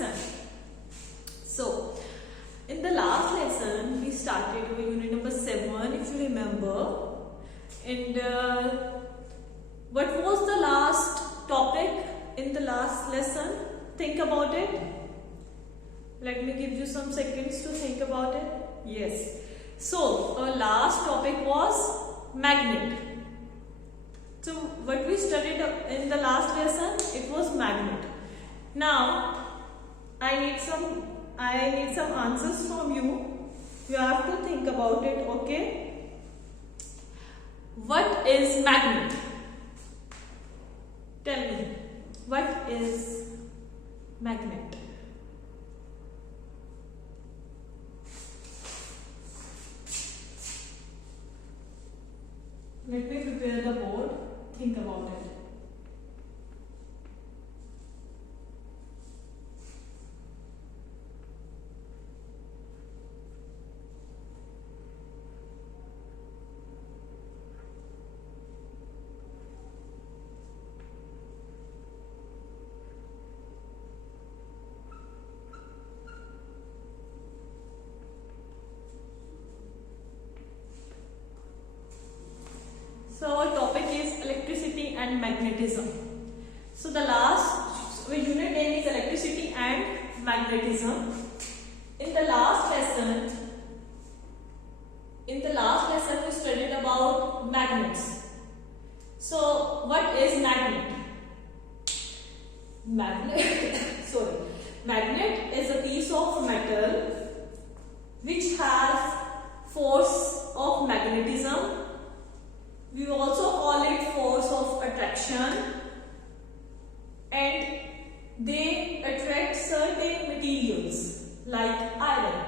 lesson. So, in the last lesson, we started with unit number 7, if you remember. And what was the last topic in the last lesson? Think about it. Let me give you some seconds to think about it. Yes. So, our last topic was magnet. So, what we studied in the last lesson, it was magnet. Now, I need some answers from you. You have to think about it, okay? What is magnet? Tell me, what is magnet? Let me prepare the board. Think about it. So our topic is electricity and magnetism. So the last unit name is electricity and magnetism. In the last lesson we studied about magnets. So what is magnet? Magnet is a piece of metal which has force of magnetism. We also call it force of attraction, and they attract certain materials like iron.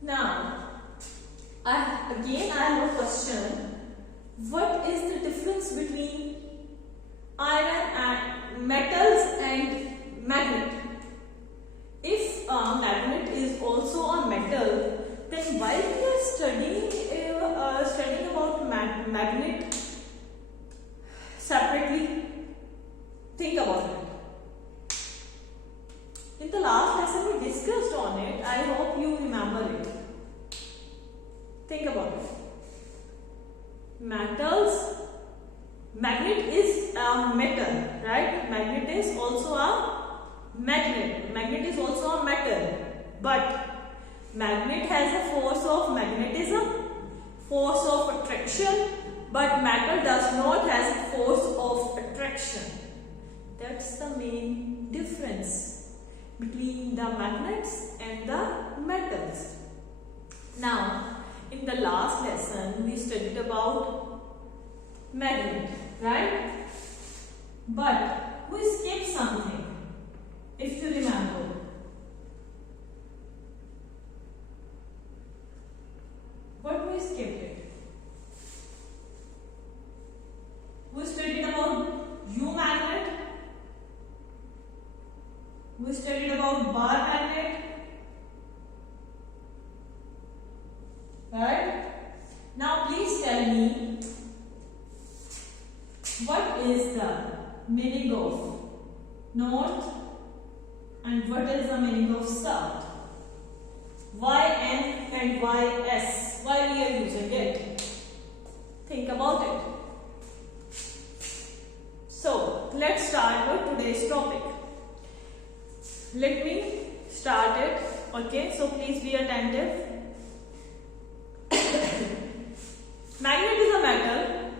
Now, I have a question. What is the difference between iron and metals and magnet? If a magnet is also a metal, then why we are studying about magnet separately? Think about it. In the last lesson we discussed on it. I hope you remember it. Think about it. Magnet is a metal, right? Magnet is also a magnet. Magnet is also a metal, but magnet has a force of magnetism, force of attraction, but metal does not have a force of attraction. That's the main difference between the magnets and the metals. Now, in the last lesson, we studied about magnet, right? But we skipped something, if you remember. What we skipped it? We studied about U magnet. We studied about bar magnet. Right? Now please tell me, what is the meaning of north and what is the meaning of south? YN and YS. Why we are using it? Think about it. So, let's start with today's topic. Let me start it. Okay, so please be attentive. Magnet is a metal.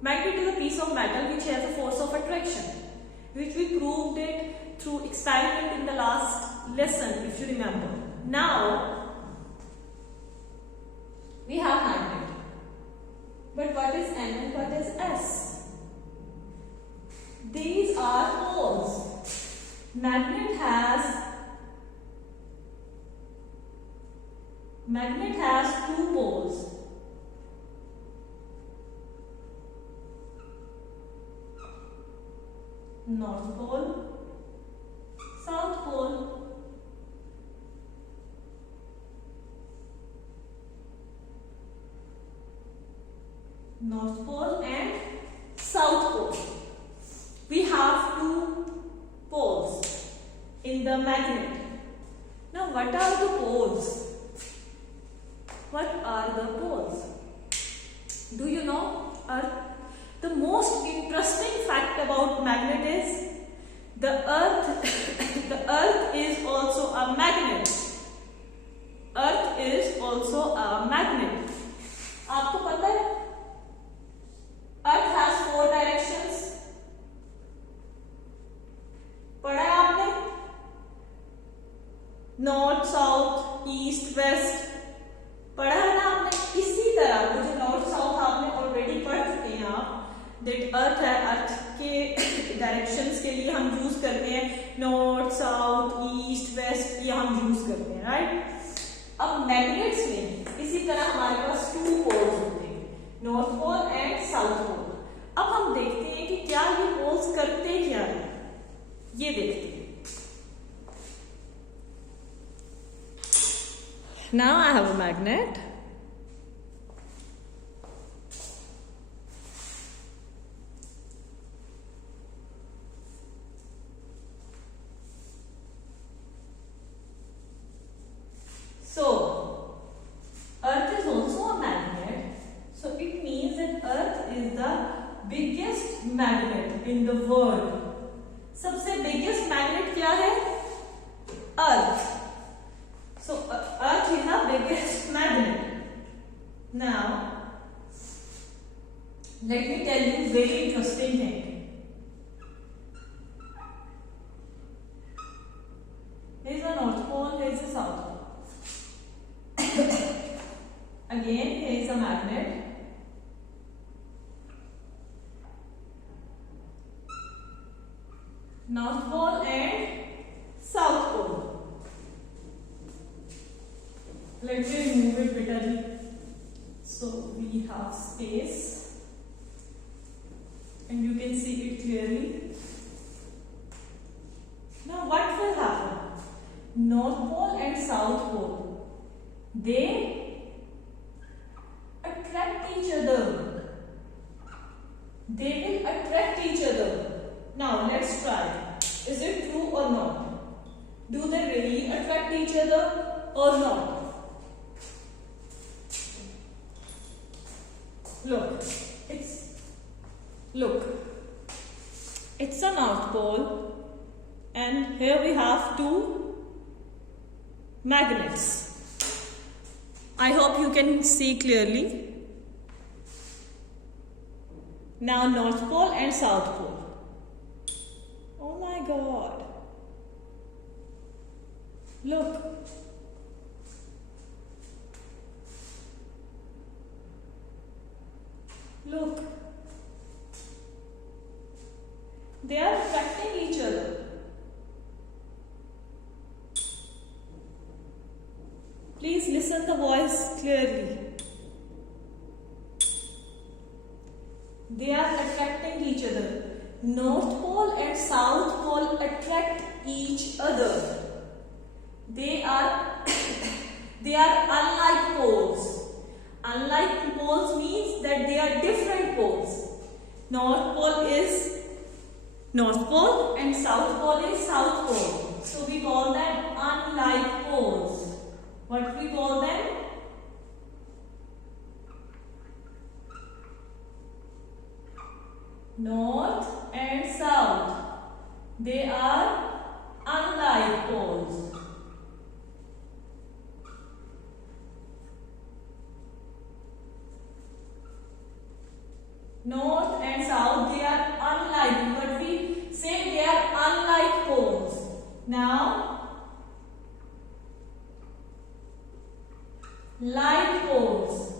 Magnet is a piece of metal which has a force of attraction, which we proved it through experiment in the last lesson, if you remember. Now, we have magnet. But what is N and what is S? These are poles. Magnet has two poles. North pole, south pole. North pole and south pole. We have two poles. in the magnet. Now what are the poles? What are the poles? Do you know? The most interesting fact about magnet is the earth is also a magnet. Earth is also a magnet. आपको पता है Earth has 4 directions. पढ़ा है आपने? North, south, east, waste पढ़ा है ना आपने? इसी तरह मुझे नॉर्थ साउथ आपने ऑलरेडी पढ़ चुके हैं आप. दैट अर्थ है, अर्थ के डायरेक्शंस के लिए हम यूज करते हैं नॉर्थ, साउथ, ईस्ट, वेस्ट, ये हम यूज करते हैं, राइट? अब मैग्नेट्स में इसी तरह हमारे पास 2 पोल्स होते हैं, north pole and south pole. अब हम देखते हैं कि क्या ये पोल्स करते क्या है, ये देखते हैं. Now I have a magnet. So, Earth is also a magnet. So it means that Earth is the biggest magnet in the world. सबसे biggest magnet क्या है? Earth. So Earth is the biggest magnet. Now, let me tell you very interesting thing. Here is the North Pole, here is the South Pole. Again, here is a magnet. North Pole and South Pole. Let me remove it bitterly so we have space and you can see it clearly. Now what will happen? North Pole and South Pole, they attract each other. They will attract each other. Now let's try. Is it true or not? Do they really attract each other or not? Look, it's a North Pole and here we have 2 magnets. I hope you can see clearly. Now North Pole and South Pole. Oh my God. Look. Look. They are attracting each other. Please listen the voice clearly. They are attracting each other. North Pole and South Pole attract each other. They are unlike poles. Unlike poles means that they are different poles. North Pole is North Pole and South Pole is South Pole. So we call them unlike poles. What we call them? North and South. They are unlike poles. North and South, they are unlike, but we say they are unlike poles. Now, like poles.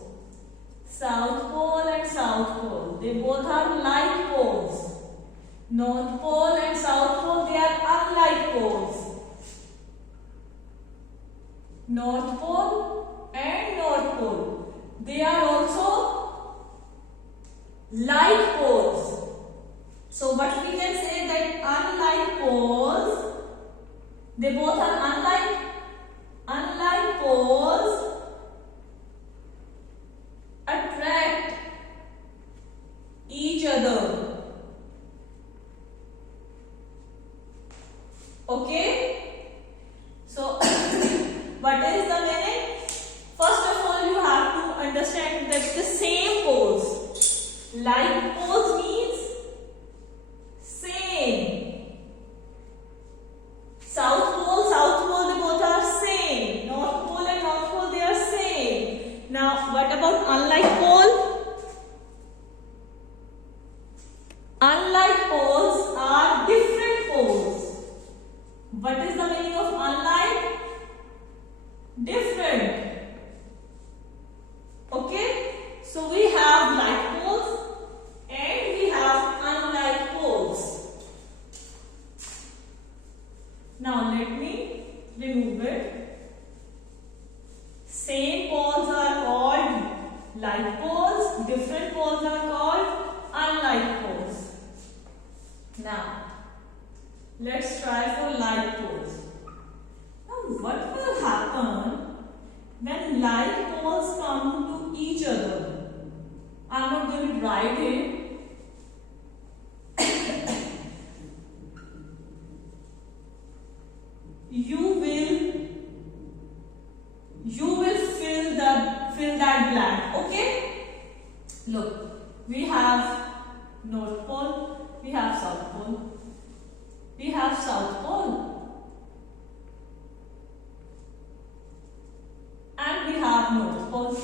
South Pole and South Pole, they both are like poles. North Pole and South Pole, they are unlike poles. North Pole and North Pole, they are also like poles. So what we can say that unlike poles, they both are unlike poles attract each other. Okay? What is the meaning of unlike? Different. Okay, so we have like poles and we have unlike poles. Now let me remove it. Same poles are called like poles, different poles are called unlike poles. Now let's try for like poles. Now what will happen when like poles come to each other? I'm not going to write it. You will fill that blank. Okay, look, we have North Pole, we have South Pole, we have South Pole, and we have North Pole.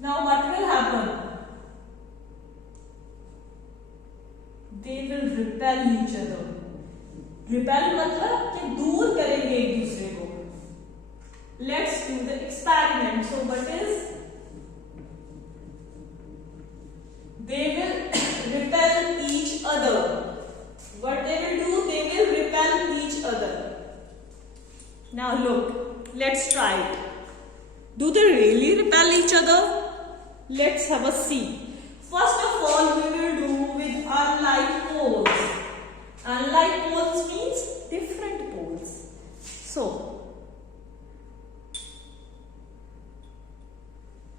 Now what will happen? They will repel each other. Repel मतलब कि दूर करेंगे एक दूसरे को. Let's do the experiment. So what is? They will repel each other. What they will do? They will repel each other. Now look, let's try it. Do they really repel each other? Let's have a see. First of all, we will do with unlike poles. Unlike poles means different poles. So,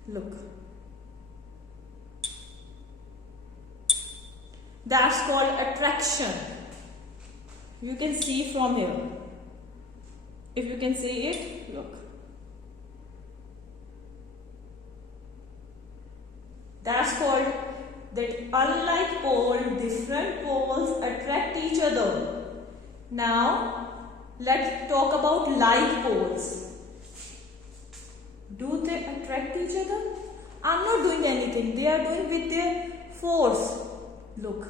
look. That's called attraction. You can see from here. If you can see it, look. That's called that unlike pole, different poles attract each other. Now, let's talk about like poles. Do they attract each other? I'm not doing anything. They are doing with their force. Look.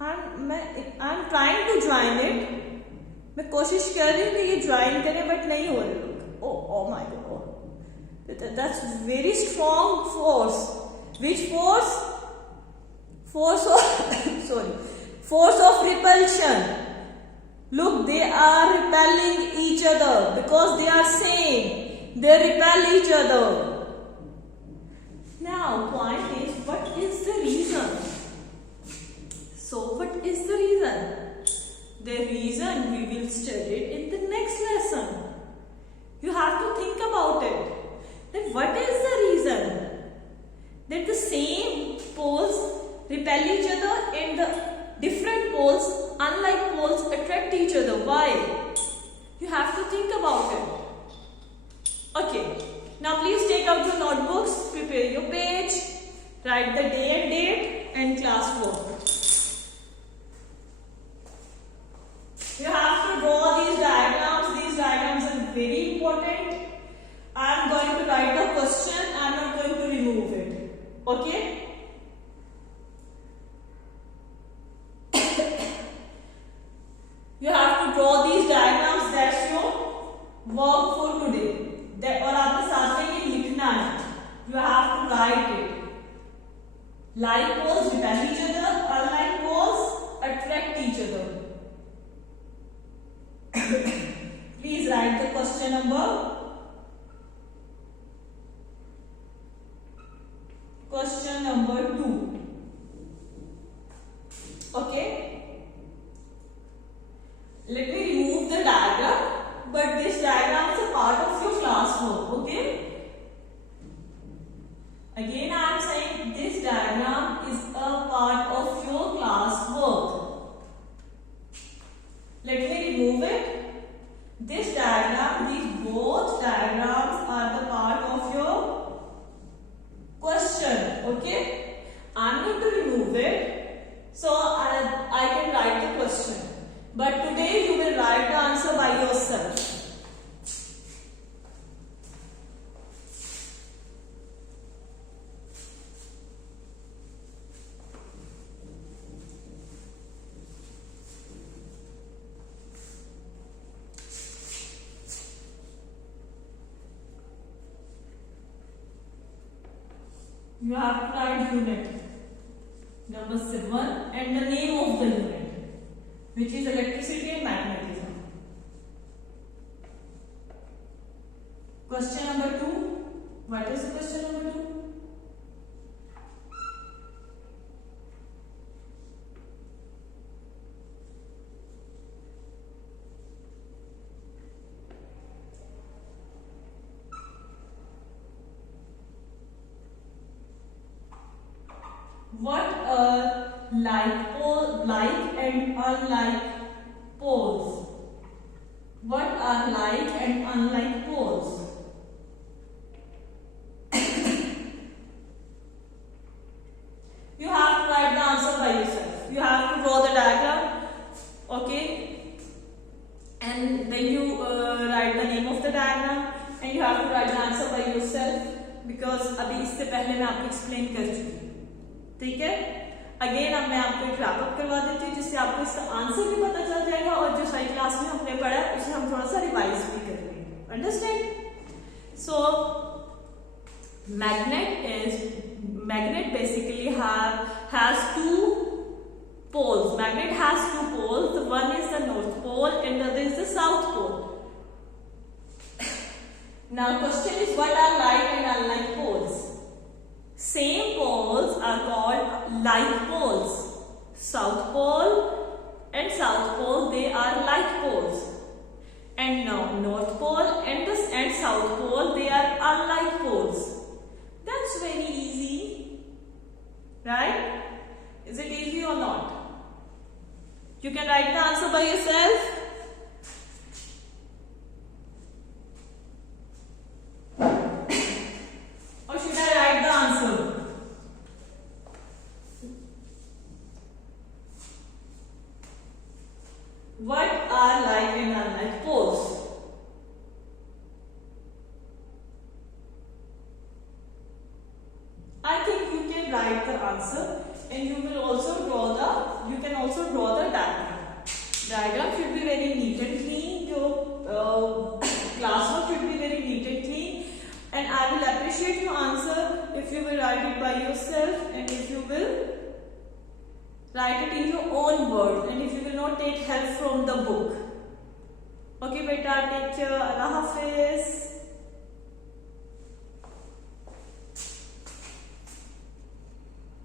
I'm trying to join it. मैं कोशिश कर रही हूँ कि ये join करें, but नहीं हो रही. Oh my God. That's very strong force. Which force? Force of repulsion. Look, they are repelling each other because they are same. They repel each other. Now, point is, what is the reason? So, what is the reason? The reason we will study it in the next lesson. You have to think about it. Then what is the reason that the same poles repel each other and the different poles, unlike poles, attract each other? Why? You have to think about it. Okay. Now please take out your notebooks, prepare your page, write the day and date and class work. You have to draw these diagrams. These diagrams are very important. I am going to write the question. I am not going to remove it. Okay? You have to draw these diagrams. That's your work for today. और आपके साथ में ये लिखना है. You have to write it. Like poles repel each other. Unlike poles attract each other. Please write the question number. Question number 2. Okay. Let me remove the diagram, but this diagram is a part of your classwork. Okay. Again, I am saying this diagram is a part of your classwork. Let me remove it. This diagram, these both diagrams are the part of your question. Okay. I am going to remove it. So I can write the question. But today you will write the answer by yourself. You have to write unit number 7 and the name of the unit, which is electricity and magnetism. Question number 2. What is the question number 2? What are like and unlike poles? What are like and unlike poles? You have to write the answer by yourself. You have to draw the diagram, okay? And then you write the name of the diagram, and you have to write the answer by yourself, because अभी इससे पहले मैं आपको explain कर चुकी हूँ, ठीक है? अगेन अब मैं आपको एक रैप अप करवा देती हूँ, जिससे आपको इसका आंसर भी पता चल जाएगा और जो सारी क्लास में हमने पढ़ा है उसे हम थोड़ा सा रिवाइज भी करेंगे. Understand? So magnet basically has two poles. Magnet has two poles. The one is the north pole and the other is the south pole. Now question is, what are like and unlike poles? Same poles are called like poles. South pole and south pole, they are like poles. And now north pole and south pole, they are unlike poles. That's very easy, right? Is it easy or not? You can write the answer by yourself. Or should I write the answer? What are like and unlike poles? I think you can write the answer, and you can also draw the diagram. Diagram should be very neat and clean. Your classwork should be very neat and clean. And I will appreciate your answer if you will write it by yourself, and if you will write it in your own words, and if you will not take help from the book. Okay, beta, take care. Allah Hafiz.